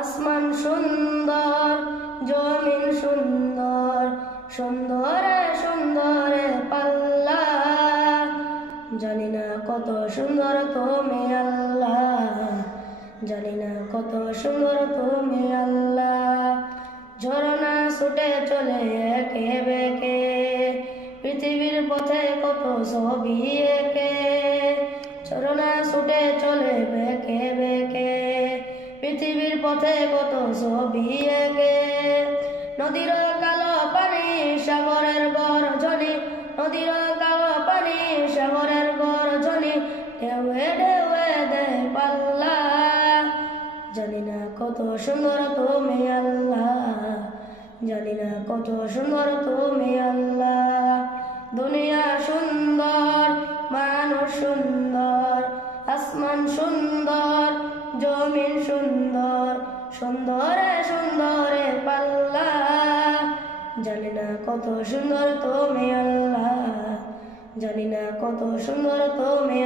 আসমান সুন্দর, জমিন সুন্দর, সুন্দরে সুন্দরে পাল্লা। জানি না কত সুন্দর তুমি আল্লাহ, জানি না কত সুন্দর তুমি আল্লাহ। ঝরনা ছুটে চলে একে বেঁকে, পৃথিবীর পথে কত ছবি এঁকে। ঝরনা ছুটে চলে বেঁকে বেঁকে, পৃথিবীর পথে কত ছবি এঁকে। নদীর কালো পানি সাগরের গর্জনি, নদীর কালো পানি সাগরের গর্জনি, ঢেউয়ে ঢেউয়ে দেয় পাল্লা। জানি না কত সুন্দর তুমি আল্লাহ, জানি না কত সুন্দর তুমি আল্লাহ। দুনিয়া সুন্দর, মানুষ সুন্দর, আসমান সুন্দর, জমিন সুন্দর, সুন্দরে সুন্দরে পাল্লা। জানি না কত সুন্দর তুমি আল্লাহ, জানি না কত সুন্দর তুমি